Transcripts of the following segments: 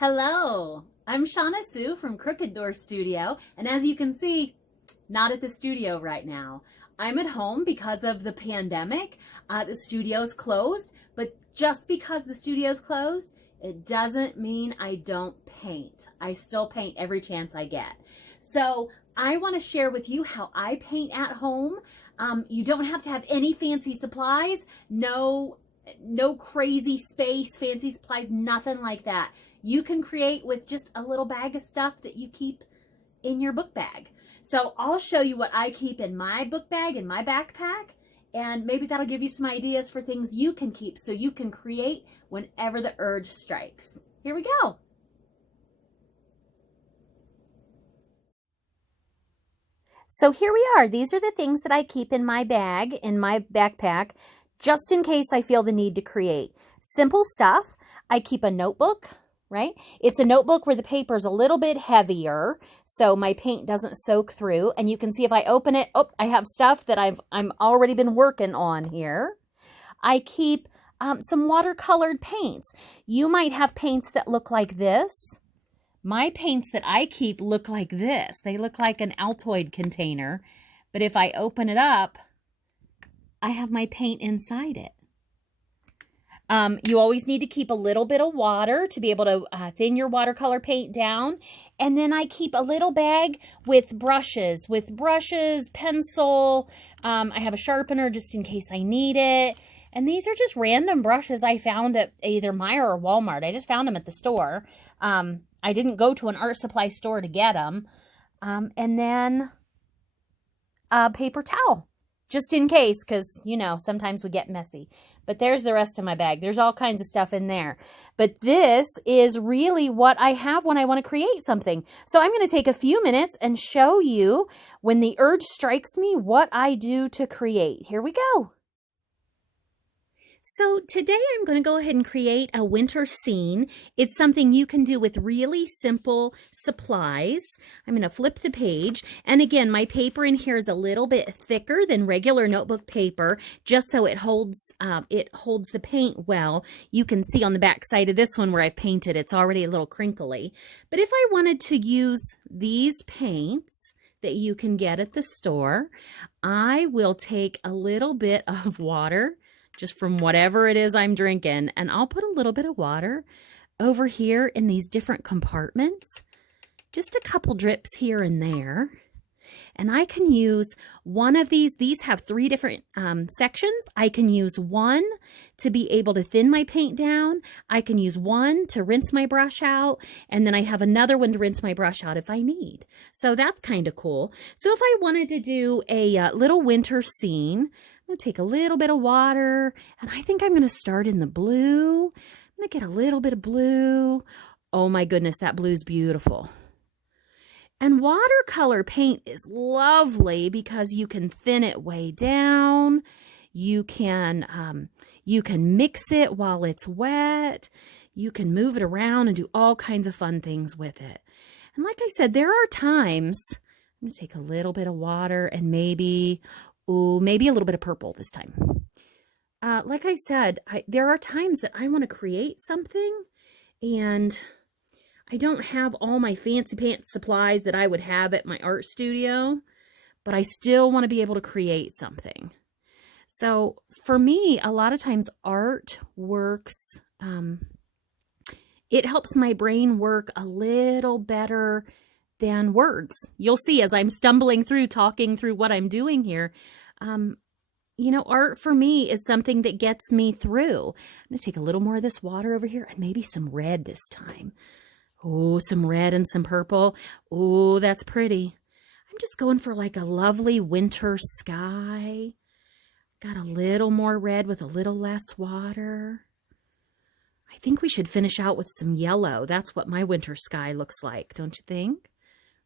Hello, I'm Shauna Sue from Crooked Door Studio, and as you can see, not at the studio right now. I'm at home because of the pandemic. The studio's closed, but just because the studio's closed, it doesn't mean I don't paint. I still paint every chance I get. So I want to share with you how I paint at home. You don't have to have any fancy supplies, no crazy space, fancy supplies, nothing like that. You can create with just a little bag of stuff that you keep in your book bag. So I'll show you what I keep in my book bag, in my backpack, and maybe that'll give you some ideas for things you can keep so you can create whenever the urge strikes. Here we go. So here we are. These are the things that I keep in my bag, in my backpack, just in case I feel the need to create. Simple stuff. I keep a notebook, right? It's a notebook where the paper is a little bit heavier, so my paint doesn't soak through. And you can see if I open it, oh, I have stuff that I'm already been working on here. I keep some watercolored paints. You might have paints that look like this. My paints that I keep look like this. They look like an Altoid container, but if I open it up, I have my paint inside it. You always need to keep a little bit of water to be able to thin your watercolor paint down. And then I keep a little bag with brushes, pencil. I have a sharpener just in case I need it. And these are just random brushes I found at either Meijer or Walmart. I just found them at the store. I didn't go to an art supply store to get them. And then a paper towel, just in case, because, you know, sometimes we get messy. But there's the rest of my bag. There's all kinds of stuff in there. But this is really what I have when I want to create something. So I'm going to take a few minutes and show you, when the urge strikes me, what I do to create. Here we go. So today I'm going to go ahead and create a winter scene. It's something you can do with really simple supplies. I'm going to flip the page. And again, my paper in here is a little bit thicker than regular notebook paper, just so it holds the paint well. You can see on the back side of this one where I've painted, it's already a little crinkly. But if I wanted to use these paints that you can get at the store, I will take a little bit of water, just from whatever it is I'm drinking, and I'll put a little bit of water over here in these different compartments, just a couple drips here and there. And I can use one of these. These have 3 different sections. I can use one to be able to thin my paint down. I can use one to rinse my brush out. And then I have another one to rinse my brush out if I need. So that's kind of cool. So if I wanted to do a little winter scene, I'm going to take a little bit of water, and I think I'm going to start in the blue. I'm going to get a little bit of blue. Oh my goodness, that blue's beautiful. And watercolor paint is lovely because you can thin it way down. You can mix it while it's wet. You can move it around and do all kinds of fun things with it. And like I said, there are times, I'm going to take a little bit of water and maybe a little bit of purple this time. Like I said, there are times that I want to create something and I don't have all my fancy pants supplies that I would have at my art studio, but I still want to be able to create something. So for me, a lot of times art works, it helps my brain work a little better than words. You'll see as I'm stumbling through, talking through what I'm doing here. You know, art for me is something that gets me through. I'm going to take a little more of this water over here and maybe some red this time. Oh, some red and some purple. Oh, that's pretty. I'm just going for like a lovely winter sky. Got a little more red with a little less water. I think we should finish out with some yellow. That's what my winter sky looks like, don't you think?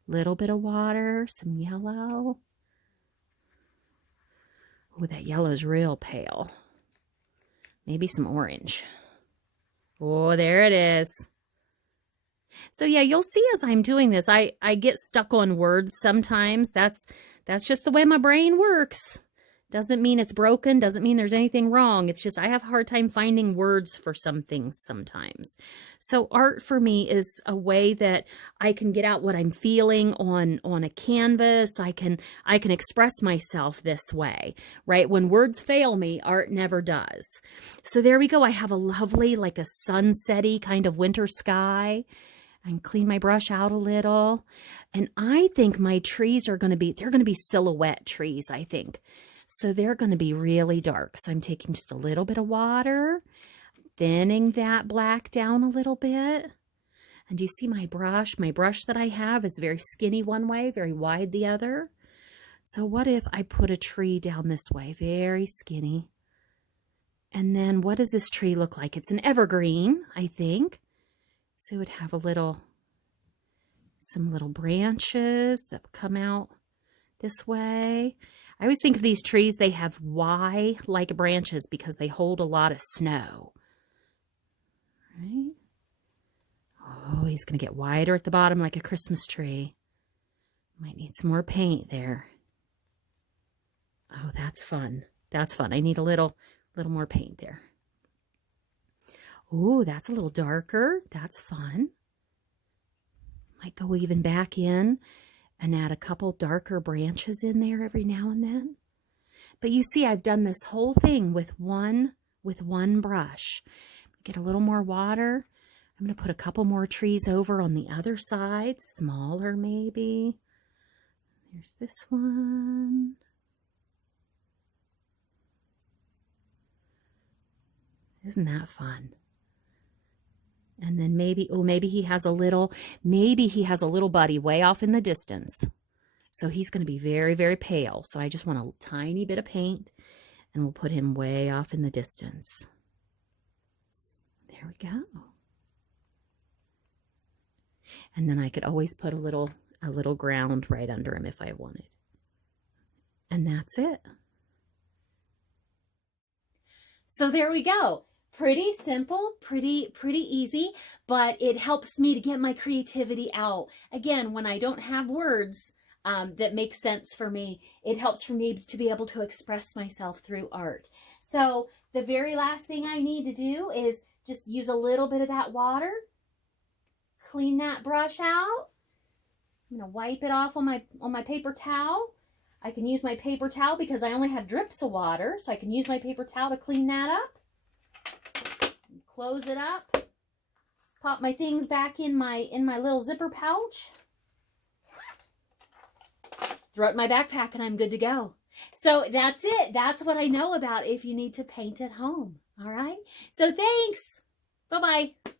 Little bit of water, some yellow. Oh, that yellow's real pale. Maybe some orange. Oh, there it is. So yeah, you'll see as I'm doing this, I get stuck on words sometimes. That's just the way my brain works. Doesn't mean it's broken, doesn't mean there's anything wrong. It's just I have a hard time finding words for some things sometimes. So art for me is a way that I can get out what I'm feeling on a canvas. I can express myself this way, right? When words fail me, art never does. So there we go. I have a lovely, like a sunsetty kind of winter sky. I can clean my brush out a little. And I think my trees are they're going to be silhouette trees, I think. So they're going to be really dark. So I'm taking just a little bit of water, thinning that black down a little bit. And do you see my brush? My brush that I have is very skinny one way, very wide the other. So what if I put a tree down this way, very skinny? And then what does this tree look like? It's an evergreen, I think. So it would have some little branches that come out this way. I always think of these trees, they have Y-like branches because they hold a lot of snow. Right? Oh, he's going to get wider at the bottom like a Christmas tree. Might need some more paint there. Oh, that's fun. That's fun. I need a little more paint there. Oh, that's a little darker. That's fun. Might go even back in and add a couple darker branches in there every now and then. But you see, I've done this whole thing with one brush. Get a little more water. I'm going to put a couple more trees over on the other side, smaller maybe. There's this one. Isn't that fun? And then maybe he has a little buddy way off in the distance. So he's going to be very, very pale. So I just want a tiny bit of paint and we'll put him way off in the distance. There we go. And then I could always put a little ground right under him if I wanted. And that's it. So there we go. Pretty simple, pretty easy, but it helps me to get my creativity out. Again, when I don't have words that make sense for me, it helps for me to be able to express myself through art. So the very last thing I need to do is just use a little bit of that water, clean that brush out. I'm going to wipe it off on my paper towel. I can use my paper towel because I only have drips of water, so I can use my paper towel to clean that up. Close it up, pop my things back in my little zipper pouch, throw it in my backpack, and I'm good to go. So that's it. That's what I know about if you need to paint at home. All right. So thanks. Bye-bye.